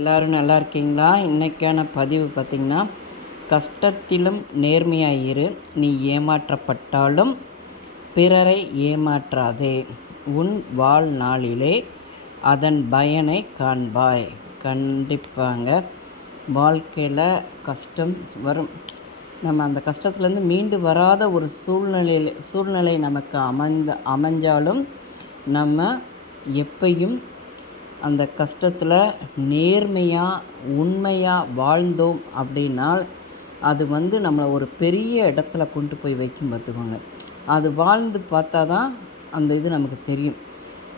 எல்லோரும் நல்லா இருக்கீங்களா? இன்றைக்கான பதிவு பார்த்திங்கன்னா, கஷ்டத்திலும் நேர்மையாக இரு, நீ ஏமாற்றப்பட்டாலும் பிறரை ஏமாற்றாதே, உன் வாழ்நாளிலே அதன் பயனை காண்பாய். கண்டிப்பாங்க வாழ்க்கையில் கஷ்டம் வரும். நம்ம அந்த கஷ்டத்துலேருந்து மீண்டு வராத ஒரு சூழ்நிலை நமக்கு அமைஞ்சாலும் நம்ம எப்பையும் அந்த கஷ்டத்தில் நேர்மையாக உண்மையாக வாழ்ந்தோம் அப்படின்னால் அது நம்மளை ஒரு பெரிய இடத்துல கொண்டு போய் வைக்கும் பார்த்துக்கோங்க. அது வாழ்ந்து பார்த்தா தான் அந்த இது நமக்கு தெரியும்.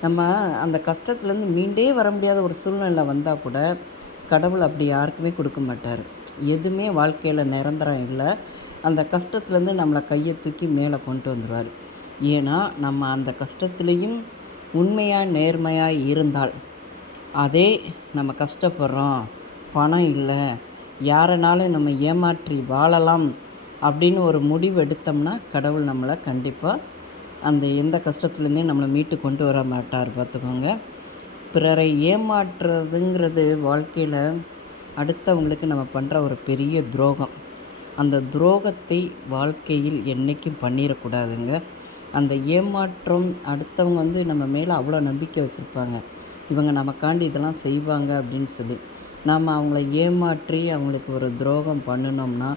நம்ம அந்த கஷ்டத்துலேருந்து மீண்டே வர முடியாத ஒரு சூழ்நிலை வந்தால் கூட கடவுள் அப்படி யாருக்குமே கொடுக்க மாட்டார். எதுவுமே வாழ்க்கையில் நிரந்தரம் இல்லை. அந்த கஷ்டத்துலேருந்து நம்மளை கையை தூக்கி மேலே கொண்டு வந்துடுவார். ஏன்னா நம்ம அந்த கஷ்டத்துலேயும் உண்மையாக நேர்மையாக இருந்தால், அதே நம்ம கஷ்டப்படுறோம், பணம் இல்லை, யாரனாலும் நம்ம ஏமாற்றி வாழலாம் அப்படின்னு ஒரு முடிவு எடுத்தோம்னா கடவுள் நம்மளை கண்டிப்பாக அந்த எந்த கஷ்டத்துலேருந்தே நம்மளை மீட்டு கொண்டு வர மாட்டார் பார்த்துக்கோங்க. பிறரை ஏமாற்றுறதுங்கிறது வாழ்க்கையில் அடுத்தவங்களுக்கு நம்ம பண்ணுற ஒரு பெரிய துரோகம். அந்த துரோகத்தை வாழ்க்கையில் என்றைக்கும் பண்ணிடக்கூடாதுங்க. அந்த ஏமாற்றம் அடுத்தவங்க நம்ம மேலே அவ்வளோ நம்பிக்கை வச்சுருப்பாங்க, இவங்க நமக்காண்டி இதெல்லாம் செய்வாங்க அப்படின்னு சொல்லி நாம் அவங்கள ஏமாற்றி அவங்களுக்கு ஒரு துரோகம் பண்ணினோம்னா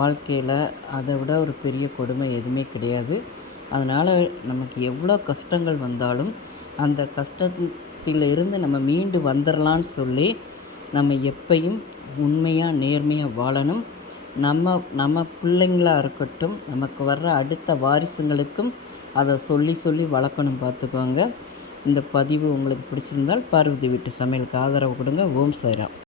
வாழ்க்கையில் அதை விட ஒரு பெரிய கொடுமை எதுவுமே கிடையாது. அதனால் நமக்கு எவ்வளோ கஷ்டங்கள் வந்தாலும் அந்த கஷ்டத்திலிருந்து நம்ம மீண்டு வந்துடலான்னு சொல்லி நம்ம எப்பையும் உண்மையாக நேர்மையாக வாழணும். நம்ம பிள்ளைங்களாக இருக்கட்டும், நமக்கு வர்ற அடுத்த வாரிசுங்களுக்கும் அதை சொல்லி வளர்க்கணும் பார்த்துக்கோங்க. இந்த பதிவு உங்களுக்கு பிடிச்சிருந்தால் பார்வதி வீட்டு சமையலுக்கு ஆதரவு கொடுங்க. ஓம் சாய்ராம்.